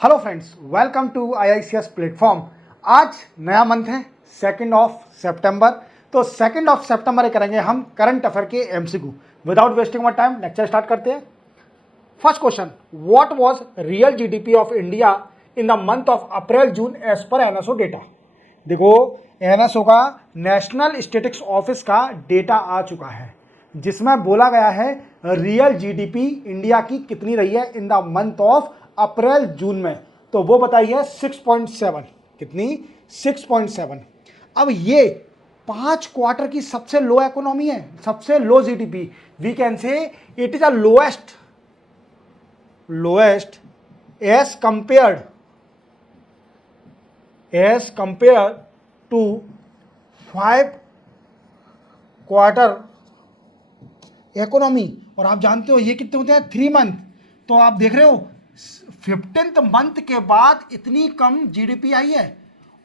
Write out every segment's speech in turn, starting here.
Hello friends, welcome to IICS platform. आज नया month है 2 सितंबर। तो 2 सितंबर करेंगे हम करंट अफेयर के MCQ। Without wasting my time lecture start करते हैं। First question, what was real GDP of India in the month of April June as per NSO data. देखो, NSO का नेशनल स्टेटिस्टिक्स ऑफिस का data आ चुका है जिसमें बोला गया है रियल GDP इंडिया की कितनी रही है in the month of April June में। तो वो बताइए 6.7। कितनी? 6.7। अब ये 5 क्वार्टर की सबसे लो इकोनॉमी है, सबसे low GDP। We can say it is a lowest as compare to 5 quarter economy. और आप जानते हो ये कितने होते हैं? 3 मंथ। तो आप देख रहे हो 15th मंथ के बाद इतनी कम GDP आई है।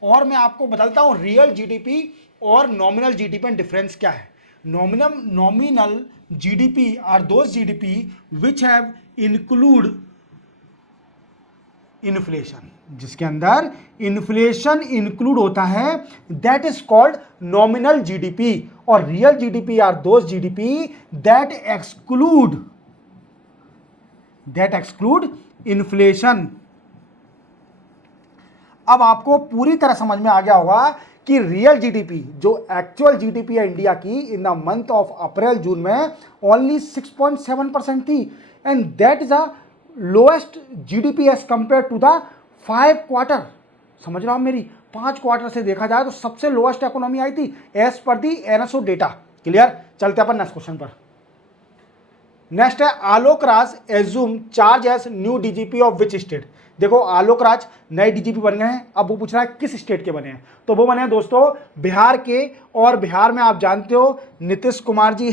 और मैं आपको बताता हूं रियल GDP और नॉमिनल GDP में डिफरेंस क्या है। Nominal GDP are those GDP which have include inflation, जिसके अंदर इन्फ्लेशन इंक्लूड होता है, that is called nominal GDP। और real GDP are those GDP that exclude inflation. अब आपको पूरी तरह समझ में आ गया होगा कि रियल GDP जो एक्चुअल GDP है इंडिया की in the month of April June में ओनली 6.7% थी। And that is a lowest GDP as compare to the 5 quarter. समझ रहा हूं मेरी? 5 क्वार्टर से देखा जाए तो सबसे लोएस्ट इकोनॉमी आई थी एज पर दी NSO डेटा। क्लियर? चलते अपन नेक्स्ट क्वेश्चन पर। नेक्स्ट है, Alok Raj assume charge as new DGP of which state. देखो, आलोक राज नए DGP बन गए हैं। अब वो पूछ रहा है किस स्टेट के बने हैं। तो वो बने हैं दोस्तों बिहार के। और बिहार में आप जानते हो नीतीश कुमार जी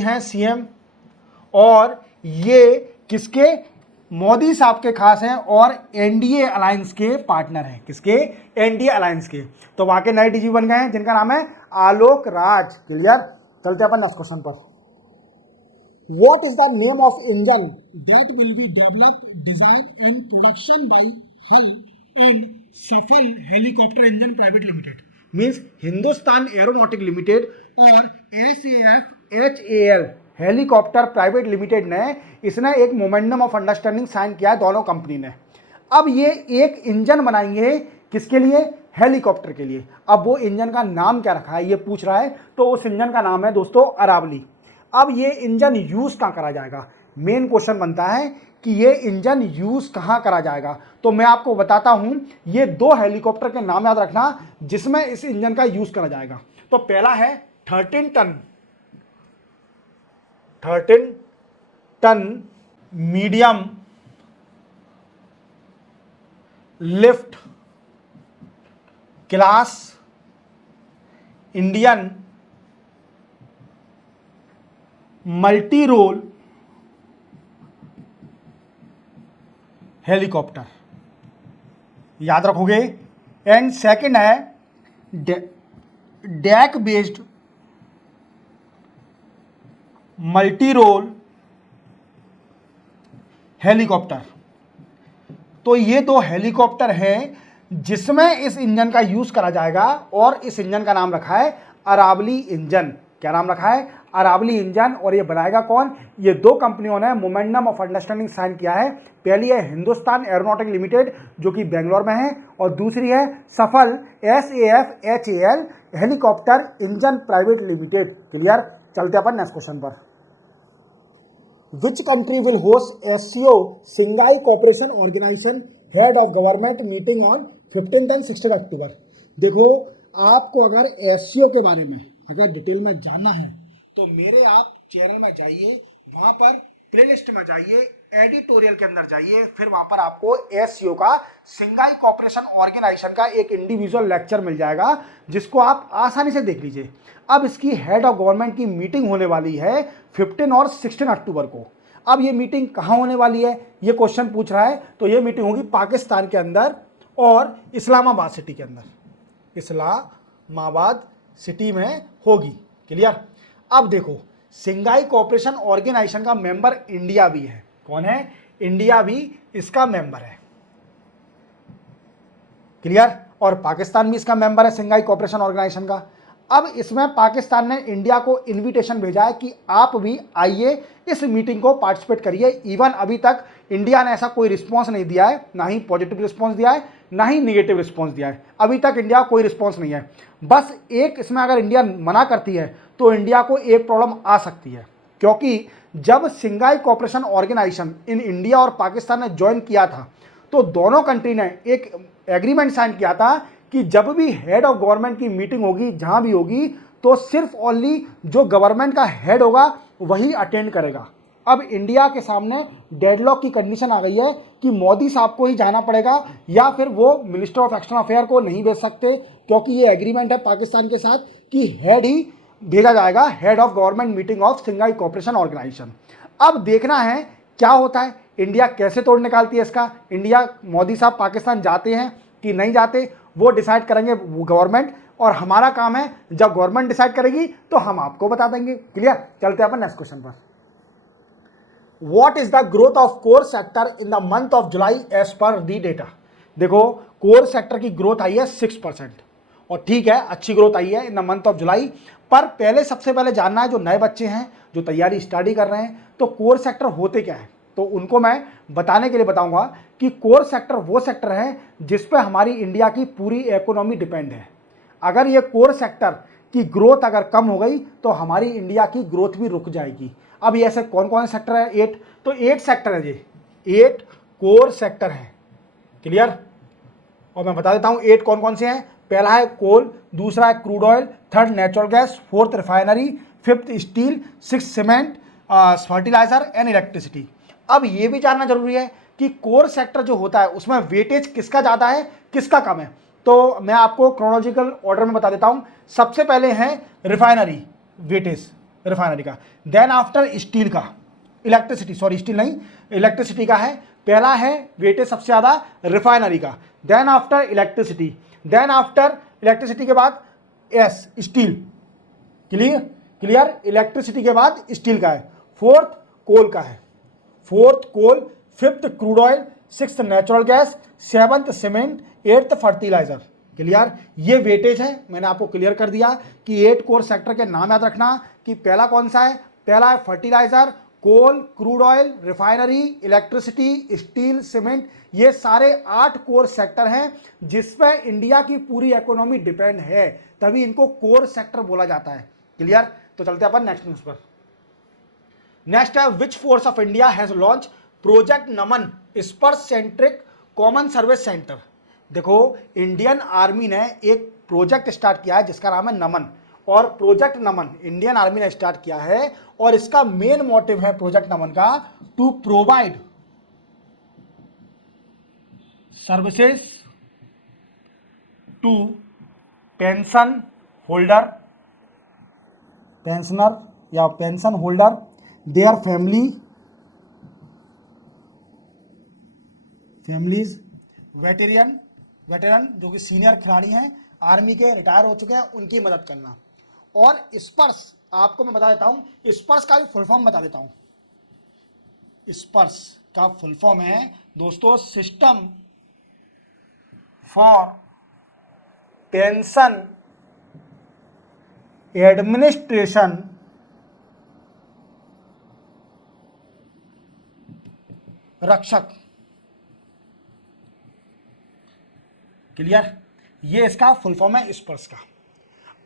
हैं CM। और ये किसके? मोदी साहब के खास हैं और NDA अलायंस के पार्टनर हैं। किसके? NDA अलायंस के। तो वहां के नए DGP बन गए हैं जिनका नाम है आलोक राज। क्लियर? चलते अपन नेक्स्ट क्वेश्चन पर। What is the name of engine that will be developed, designed and production by Hull and Safal Helicopter Engine Private Limited? Means Hindustan aeronautic limited और SAF HAL helicopter private limited ने इसने एक मोमेंडम of understanding sign किया है दोनों company ने। अब ये एक इंजन बनाएंगे किसके लिए? हेलीकॉप्टर के लिए। अब वो इंजन का नाम क्या रखा है ये पूछ रहा है। तो उस इंजन का नाम है दोस्तों अरावली। अब ये इंजन यूज कहां करा जाएगा? मेन क्वेश्चन बनता है कि ये इंजन यूज कहां करा जाएगा। तो मैं आपको बताता हूं, ये 2 हेलीकॉप्टर के नाम याद रखना जिसमें इस इंजन का यूज करा जाएगा। तो पहला है 13 ton medium lift class Indian multi role helicopter. याद रखोगे। एंड सेकंड है deck based multi role helicopter. तो ये 2 हेलीकॉप्टर हैं जिसमें इस इंजन का यूज करा जाएगा और इस इंजन का नाम रखा है अरावली इंजन। क्या नाम रखा है? अरावली इंजन। और ये बनाएगा कौन? ये 2 कंपनियों ने मोमेंडम ऑफ अंडरस्टैंडिंग साइन किया है। पहली है हिंदुस्तान एरोनॉटिक लिमिटेड जो कि बेंगलोर में है, और दूसरी है सफल SAF HAL helicopter engine private limited. Clear? चलते अपन नेक्स्ट क्वेश्चन पर। Which country will host SCO Shanghai cooperation organisation head of government meeting on 15 and 16 October. देखो, आपको अगर SCO के बारे में अगर डिटेल में जानना है तो मेरे आप चैनल में जाइए, वहां पर प्लेलिस्ट में जाइए, एडिटोरियल के अंदर जाइए, फिर वहां पर आपको SCO का सिंगाई कॉपरेशन ऑर्गेनाइजेशन का एक इंडिविजुअल लेक्चर मिल जाएगा जिसको आप आसानी से देख लीजिए। अब इसकी हेड ऑफ गवर्नमेंट की मीटिंग होने वाली है 15 और 16 अक्टूबर को। अब ये मीटिंग कहां होने वाली है ये क्वेश्चन पूछ रहा है। तो ये मीटिंग होगी पाकिस्तान के अंदर और इस्लामाबाद सिटी के अंदर। इस्लामाबाद सिटी में होगी। क्लियर? अब देखो, सिंगाई कोऑपरेशन ऑर्गेनाइजेशन का मेंबर इंडिया भी है। कौन है? इंडिया भी इसका मेंबर है। क्लियर? और पाकिस्तान भी इसका मेंबर है शंघाई कोऑपरेशन ऑर्गेनाइजेशन का। अब इसमें पाकिस्तान ने इंडिया को इनविटेशन भेजा है कि आप भी आइए इस मीटिंग को पार्टिसिपेट करिए। इवन अभी तक इंडिया ने ऐसा कोई रिस्पांस नहीं दिया है, ना ही पॉजिटिव रिस्पांस दिया है, ना ही निगेटिव रिस्पांस दिया है। अभी तक इंडिया कोई रिस्पांस नहीं है। बस एक इसमें अगर इंडिया मना करती है तो इंडिया को एक प्रॉब्लम आ सकती है, क्योंकि जब Shanghai cooperation organisation in India और पाकिस्तान ने ज्वाइन किया था तो दोनों कंट्री ने एक एग्रीमेंट साइन किया था कि जब भी हेड ऑफ गवर्नमेंट की मीटिंग होगी, जहां भी होगी, तो सिर्फ ओनली जो गवर्नमेंट का हेड होगा वही अटेंड करेगा। अब इंडिया के सामने डेडलॉक की कंडीशन आ गई है कि मोदी साहब को ही जाना पड़ेगा, या फिर वो मिनिस्टर ऑफ एक्सटर्नल अफेयर को नहीं भेज सकते, क्योंकि ये एग्रीमेंट है पाकिस्तान के साथ कि हेड ही भेजा जाएगा, head of government meeting of Shanghai cooperation organisation. अब देखना है क्या होता है, इंडिया कैसे तोड़ निकालती है इसका। इंडिया, मोदी साहब पाकिस्तान जाते हैं कि नहीं जाते, वो डिसाइड करेंगे गवर्नमेंट, और हमारा काम है जब गवर्नमेंट डिसाइड करेगी तो हम आपको बता देंगे। क्लियर? चलते हैं अपन नेक्स्ट क्वेश्चन पर। What is the growth of core sector in the month of July as per the data? देखो, कोर सेक्टर की ग्रोथ आई है 6%, और ठीक है, अच्छी ग्रोथ आई है in the month of July. पर पहले सबसे पहले जानना है, जो नए बच्चे हैं जो तैयारी स्टडी कर रहे हैं, तो कोर सेक्टर होते क्या है, तो उनको मैं बताने के लिए बताऊंगा कि कोर सेक्टर वो सेक्टर है जिस पे हमारी इंडिया की पूरी इकोनॉमी डिपेंड है। अगर ये कोर सेक्टर की ग्रोथ अगर कम हो गई तो हमारी इंडिया की ग्रोथ भी रुक जाएगी। अब ये ऐसे कौन कौन से सेक्टर है? 8, तो 8 सेक्टर है ये, 8 कोर सेक्टर हैं। क्लियर? और मैं बता देता हूं 8 कौन कौन से हैं। पहला है कोल, दूसरा है crude oil, third natural gas, fourth refinery, fifth steel, six cement, fertiliser and electricity. अब ये भी जानना जरूरी है कि कोर सेक्टर जो होता है उसमें वेटेज किसका ज़्यादा है, किसका कम है। तो मैं आपको क्रोनोलॉजिकल ऑर्डर में बता देता हूं। सबसे पहले है रिफाइनरी, वेटेज रिफाइनरी का, देन आफ्टर स्टील का, इलेक्ट्रिसिटी, सॉरी स्टील नहीं, इलेक्ट्रिसिटी का है। पहला है वेटेज सबसे ज़्यादा रिफाइनरी का, then after electricity, then after electricity के बाद स्टील। क्लियर? क्लियर? इलेक्ट्रिसिटी के बाद स्टील का है। फोर्थ कोल का है, fourth coal, fifth crude oil, sixth natural gas, seventh cement, eighth fertiliser. Clear? ये वेटेज है, मैंने आपको क्लियर कर दिया कि 8 कोर सेक्टर के नाम याद रखना कि पहला कौन सा है। पहला है fertiliser, coal, crude oil, refinery, electricity, steel, cement. ये सारे 8 कोर सेक्टर हैं जिस पर इंडिया की पूरी इकोनॉमी डिपेंड है, तभी इनको कोर सेक्टर बोला जाता है। क्लियर? तो चलते हैं अपन नेक्स्ट न्यूज पर। नेक्स्ट है, which force of India has launch project Naman Sparsh centric common service centre. देखो, इंडियन आर्मी ने एक प्रोजेक्ट स्टार्ट किया है जिसका नाम है नमन, और प्रोजेक्ट नमन इंडियन आर्मी ने स्टार्ट किया है, और इसका मेन मोटिव है प्रोजेक्ट नमन का to provide services to pension holder, pensioner या pension holder, their families, veteran जो कि सीनियर खिलाड़ी हैं, आर्मी के रिटायर हो चुके हैं, उनकी मदद करना। और स्पर्श आपको मैं बता देता हूं, स्पर्श का भी फुल फॉर्म बता देता हूं। स्पर्श का फुल फॉर्म है दोस्तों सिस्टम फॉर पेंशन एडमिनिस्ट्रेशन रक्षक। क्लियर? ये इसका फुल फॉर्म है स्पर्श का।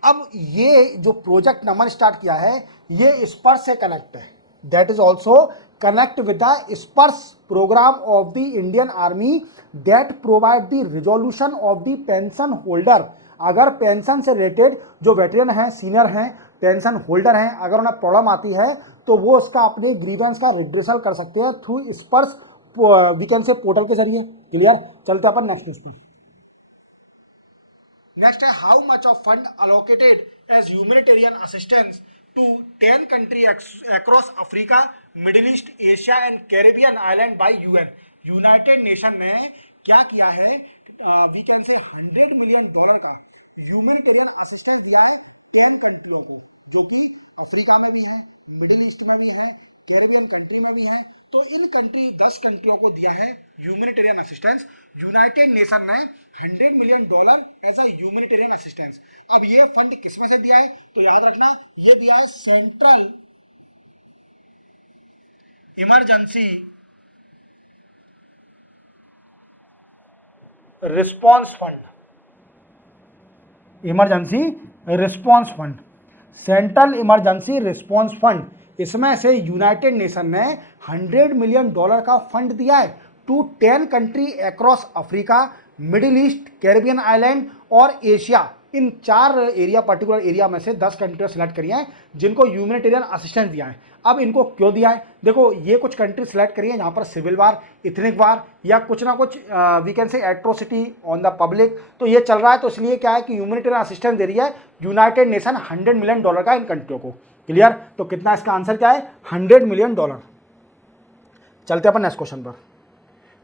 अब ये जो प्रोजेक्ट नमन स्टार्ट किया है ये स्पर्श से कनेक्ट है, that is also connect with the Sparsh programme of the Indian army that provide the resolution of the pension holder. अगर पेंशन से रिलेटेड जो वेटरन हैं, सीनियर हैं, पेंशन होल्डर हैं, अगर उन्हें प्रॉब्लम आती है तो वो उसका अपने ग्रीवेंस का रिड्रेसल कर सकते हैं थ्रू स्पर्श वीकेंड से पोर्टल के जरिए। क्लियर? चलते हैं अपन नेक्स्ट न्यूज पर। नेक्स्ट है, how much of fund allocated as humanitarian assistance to 10 country across Africa, middle east, Asia and Caribbean island by UN. United nation ने क्या किया है, वी कैन से $100 मिलियन का ह्यूमैनिटेरियन असिस्टेंस दिया है 10 कंट्रियों को, जो कि अफ्रीका में भी हैं, मिडिल ईस्ट में भी हैं, कैरेबियन कंट्री में भी हैं। तो इन 10 कंट्रियों को दिया है ह्यूमैनिटेरियन असिस्टेंस। यूनाइटेड नेशन ने $100 million as a humanitarian assistance. अब ये फंड किसमें से दिया है, तो याद रखना ये दिया है central emergency response fund. Emergency response fund, central emergency response fund, इसमें से यूनाइटेड नेशन ने $100 मिलियन का फंड दिया है to 10 country across Africa, middle east, Caribbean island और एशिया। इन 4 एरिया, पर्टिकुलर एरिया में से 10 कंट्री सिलेक्ट करी हैं जिनको ह्यूमैनिटेरियन असिस्टेंस दिया है। अब इनको क्यों दिया है, देखो ये कुछ कंट्री सिलेक्ट करी है जहां पर सिविल वार, इथनिक वार या कुछ ना कुछ we can say atrocity on the public, तो ये चल रहा है। तो इसलिए क्या है कि ह्यूमैनिटेरियन असिस्टेंस दे रही है यूनाइटेड नेशन $100 मिलियन का इन कंट्रियों को। क्लियर, तो कितना इसका आंसर क्या है, $100 मिलियन। चलते अपन नेक्स्ट क्वेश्चन पर।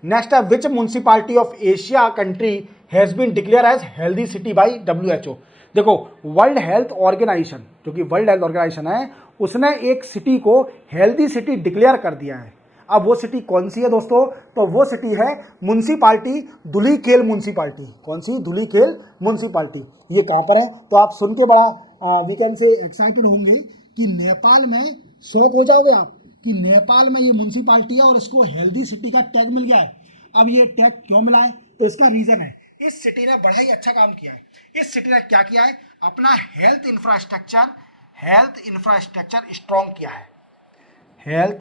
नेक्स्ट है, which municipality of Asia country has been declare as healthy city by WHO। देखो वर्ल्ड हेल्थ ऑर्गेनाइजेशन, जो कि वर्ल्ड हेल्थ ऑर्गेनाइजेशन है, उसने एक सिटी को हेल्दी सिटी डिक्लेयर कर दिया है। अब वो सिटी कौन सी है दोस्तों, तो वो सिटी है म्युनिसिपैलिटी धुलीखेल म्युनिसिपैलिटी। कौन सी, धुलीखेल म्युनिसिपैलिटी। ये कहाँ पर है, तो आप सुन के बड़ा वी कैन से एक्साइटेड होंगे कि नेपाल में, शौक हो जाओगे आप कि नेपाल में ये म्युनिसिपैलिटी है और इसको हेल्दी सिटी का टैग मिल गया है। अब ये टैग क्यों मिला है, तो इसका रीज़न है इस सिटी ने बड़ा ही अच्छा काम किया है। इस सिटी ने क्या किया है, अपना हेल्थ इंफ्रास्ट्रक्चर स्ट्रॉन्ग किया है। हेल्थ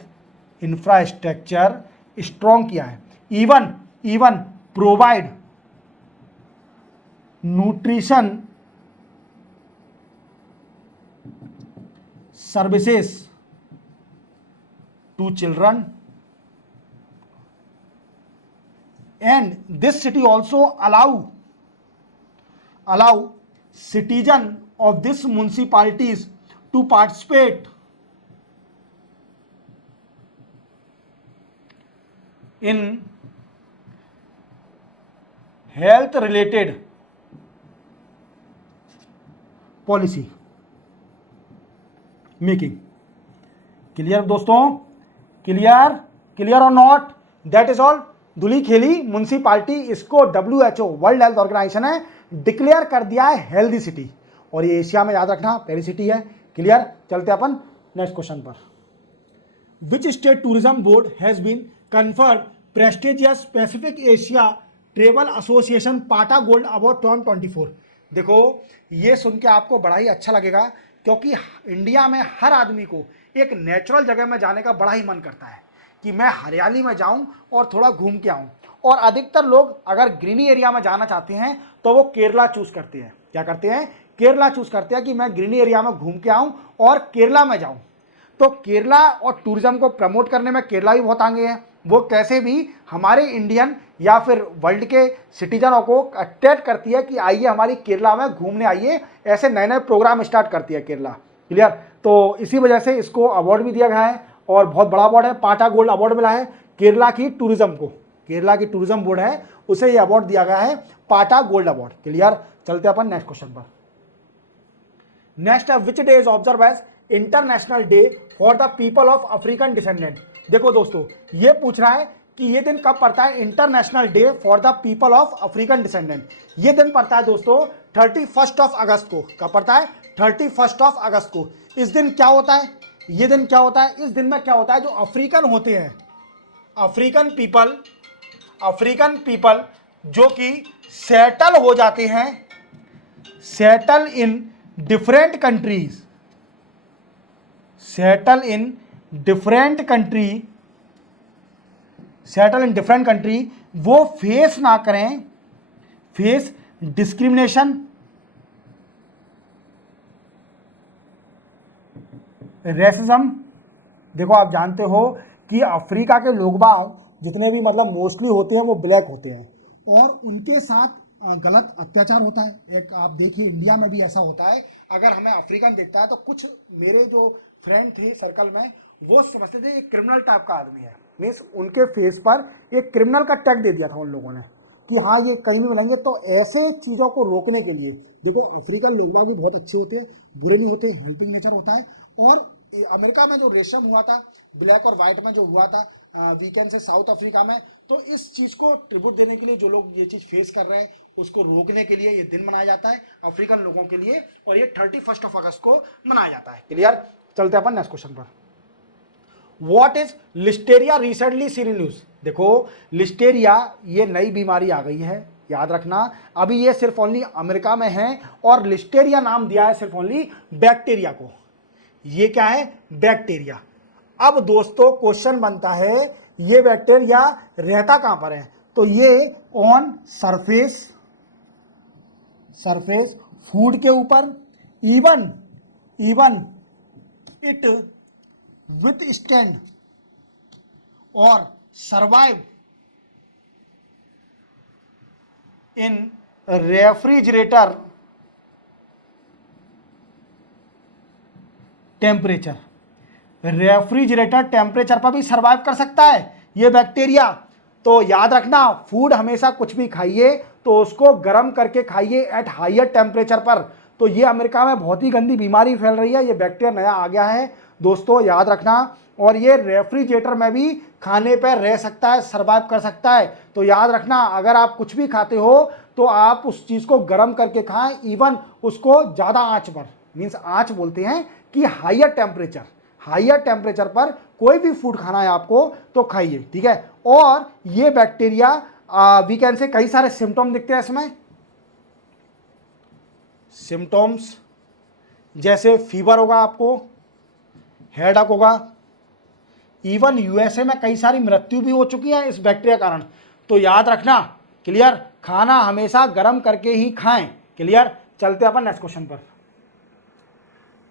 इंफ्रास्ट्रक्चर स्ट्रॉन्ग किया है। Even provide nutrition services to children, and this city also allow citizen of this municipalities to participate in health related policy making। Clear दोस्तों, क्लियर और not, that is all. Dhulikhel municipality, इसको WHO world health organisation ने declare कर दिया है healthy city, और ये Asia में याद रखना पहली सिटी है। क्लियर, चलते अपन नेक्स्ट क्वेश्चन पर। Which state tourism board has been conferred prestigious Pacific Asia travel association PATA gold award 2024। देखो ये सुन के आपको बड़ा ही अच्छा लगेगा, क्योंकि इंडिया में हर आदमी को एक नेचुरल जगह में जाने का बड़ा ही मन करता है कि मैं हरियाली में जाऊं और थोड़ा घूम के आऊं। और अधिकतर लोग अगर ग्रीनी एरिया में जाना चाहते हैं तो वो केरला चूज करते हैं। क्या करते हैं, केरला चूज करते हैं कि मैं ग्रीनी एरिया में घूम के आऊं और केरला में जाऊं। तो केरला और टूरिज्म को प्रमोट करने में केरला भी बहुत आगे है। वो कैसे भी हमारे इंडियन या फिर वर्ल्ड के सिटीजनों को अट्रैक्ट करती है कि आइए हमारी केरला में घूमने आइए, ऐसे नए नए प्रोग्राम स्टार्ट करती है केरला। क्लियर, तो इसी वजह से इसको अवार्ड भी दिया गया है और बहुत बड़ा अवार्ड है। पाटा गोल्ड अवार्ड मिला है केरला की टूरिज्म को, केरला की टूरिज्म बोर्ड है उसे ये अवार्ड दिया गया है, पाटा गोल्ड अवार्ड। क्लियर, चलते अपन नेक्स्ट क्वेश्चन पर। नेक्स्ट है, which day is observe as international day for the people of African descendant. देखो दोस्तों ये पूछ रहा है कि ये दिन कब पड़ता है, international day for the people of African descendant. ये दिन पड़ता है दोस्तों 31 अगस्त को। कब पड़ता है, 31 अगस्त को। इस दिन क्या होता है, ये दिन क्या होता है, इस दिन में क्या होता है, जो अफ्रीकन होते हैं, अफ्रीकन पीपल जो कि सेटल हो जाते हैं, सेटल इन डिफरेंट कंट्री, वो फेस ना करें, फेस डिस्क्रिमिनेशन, रेसिज्म। देखो आप जानते हो कि अफ्रीका के लोग बाग जितने भी मतलब मोस्टली होते हैं वो ब्लैक होते हैं और उनके साथ गलत अत्याचार होता है। एक आप देखिए इंडिया में भी ऐसा होता है, अगर हमें अफ्रीकन दिखता है तो कुछ मेरे जो फ्रेंड थे सर्कल में वो समझते थे ये क्रिमिनल टाइप का आदमी है, मीन्स उनके फेस पर एक क्रिमिनल का टैग दे दिया था उन लोगों ने कि हाँ ये कहीं भी मिलेंगे। तो ऐसे चीज़ों को रोकने के लिए देखो अफ्रीकन लोग बाग भी बहुत अच्छे होते हैं, बुरे नहीं होते, हेल्पिंग नेचर होता है और अमेरिका में जो रेशम हुआ था, ब्लैक और वाइट में जो हुआ था वीकेंड से साउथ अफ्रीका में, तो इस चीज़ को ट्रिब्यूट देने के लिए, जो लोग ये चीज़ फेस कर रहे हैं उसको रोकने के लिए ये दिन मनाया जाता है अफ्रीकन लोगों के लिए, और ये 31 अगस्त को मनाया जाता है। क्लियर? चलते हैं अपन नेक्स्ट क्वेश्चन पर। What is Listeria recently seen in news? देखो लिस्टेरिया ये नई बीमारी आ गई है, याद रखना। अभी ये सिर्फ ओनली अमेरिका में है, और लिस्टेरिया नाम दिया है सिर्फ ओनली बैक्टीरिया को। ये क्या है? बैक्टीरिया। अब दोस्तों क्वेश्चन बनता है, ये बैक्टीरिया रहता कहां पर है? तो ये ऑन सरफेस फूड के ऊपर, इवन इट विथ स्टैंड और survive in refrigerator temperature. Refrigerator temperature पर भी सर्वाइव कर सकता है ये बैक्टीरिया। तो याद रखना, फूड हमेशा कुछ भी खाइए तो उसको गर्म करके खाइए एट हायर टेम्परेचर पर। तो ये अमेरिका में बहुत ही गंदी बीमारी फैल रही है, ये बैक्टीरिया नया आ गया है दोस्तों, याद रखना। और ये रेफ्रिजरेटर में भी खाने पर रह सकता है, सर्वाइव कर सकता है। तो याद रखना, अगर आप कुछ भी खाते हो तो आप उस चीज़ को गर्म करके खाएं, इवन उसको ज़्यादा आंच पर, मीन्स आंच बोलते हैं कि हायर टेम्परेचर पर कोई भी फूड खाना है आपको तो खाइए, ठीक है। और ये बैक्टीरिया वीकेंड से कई सारे सिम्टोम दिखते हैं इसमें। सिम्टोम्स जैसे फीवर होगा आपको, हेडेक होगा, इवन यूएसए में कई सारी मृत्यु भी हो चुकी है इस बैक्टीरिया कारण। तो याद रखना, क्लियर, खाना हमेशा गर्म करके ही खाएं। क्लियर? चलते अपन नेक्स्ट क्वेश्चन पर।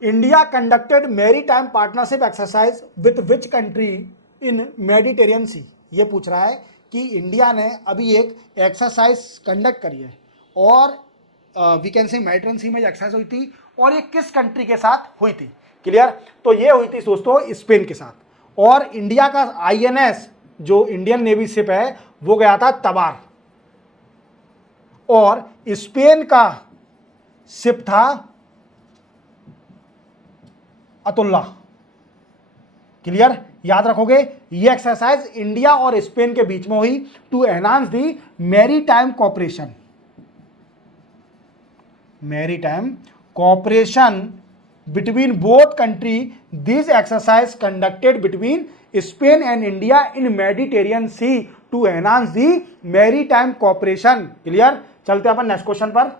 India conducted maritime partnership exercise with which country in Mediterranean sea? ये पूछ रहा है कि इंडिया ने अभी एक एक्सरसाइज कंडक्ट करी है, और वीकेंड से मेडिटेरियन सी में एक्सरसाइज हुई थी, और ये किस कंट्री के साथ हुई थी? क्लियर? तो ये हुई थी दोस्तों स्पेन के साथ। और इंडिया का आईएनएस जो इंडियन नेवी शिप है वो गया था तबार, और स्पेन का शिप था अतुल्ला। क्लियर? याद रखोगे, ये एक्सरसाइज इंडिया और स्पेन के बीच में हुई to enhance the maritime cooperation between both country. This exercise conducted between Spain and India in Mediterranean Sea to enhance the maritime cooperation. Clear? चलते अपन नेक्स्ट क्वेश्चन पर।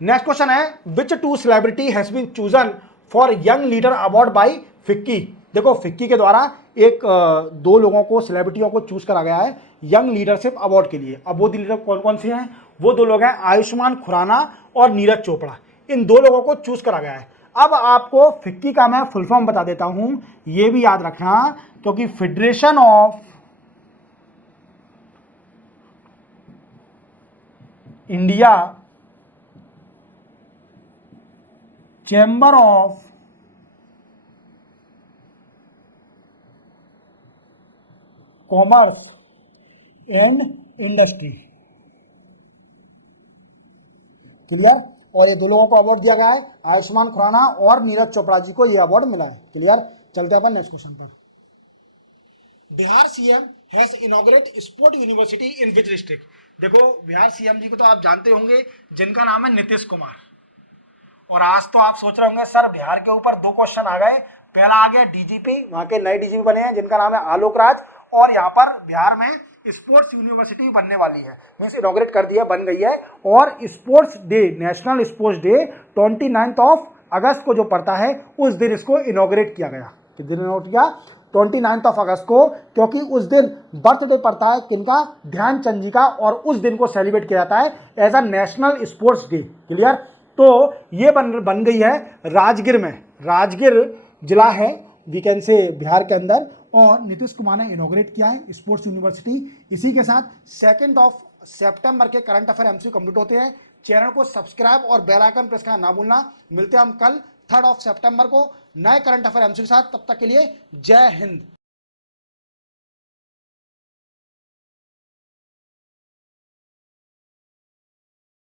नेक्स्ट क्वेश्चन है, which two celebrity has been chosen for young leader award by FICCI? देखो FICCI के द्वारा दो लोगों को, सेलिब्रिटियों को चूज करा गया है यंग लीडरशिप अवार्ड के लिए। अब वो लीडर कौन कौन से हैं? वो दो लोग हैं आयुष्मान खुराना और नीरज चोपड़ा। इन दो लोगों को चूज करा गया है। अब आपको फिक्की का मैं फुल फॉर्म बता देता हूं, ये भी याद रखना, क्योंकि federation of India chamber of commerce and industry. Clear? और ये दो लोगों को अवार्ड दिया गया है, आयुष्मान खुराना और नीरज चोपड़ा जी को ये अवार्ड मिला है। क्लियर? चलते अपन नेक्स्ट क्वेश्चन पर। Bihar CM has inaugurate sport university in which district? देखो बिहार सीएम जी को तो आप जानते होंगे, जिनका नाम है नीतीश कुमार। और आज तो आप सोच रहे होंगे सर बिहार के ऊपर दो क्वेश्चन आ गए। पहला आ गया डीजीपी, वहां के नए डीजीपी बने हैं जिनका नाम है आलोक राज, और यहाँ पर बिहार में स्पोर्ट्स यूनिवर्सिटी बनने वाली है, मीन्स इनॉग्रेट कर दिया, बन गई है। और sports day, national sports day 29 अगस्त को जो पड़ता है उस दिन इसको इनॉग्रेट किया गया। किस दिन इनॉग्रेट किया? 29 अगस्त को, क्योंकि उस दिन बर्थडे पड़ता है किनका? ध्यानचंद जी का, और उस दिन को सेलिब्रेट किया जाता है as a national sports day. Clear? तो ये बन गई है राजगीर में। राजगीर जिला है वीकेंड से बिहार के अंदर, और नीतीश कुमार ने इनॉग्रेट किया है स्पोर्ट्स यूनिवर्सिटी। इसी के साथ 2 सितंबर के करंट अफेयर एमसीक्यू कंप्लीट होते हैं। चैनल को सब्सक्राइब और बेल आइकन प्रेस करना ना भूलना। मिलते हैं हम कल 3 सितंबर को नए करंट अफेयर एमसीक्यू के साथ। तब तक के लिए जय हिंद।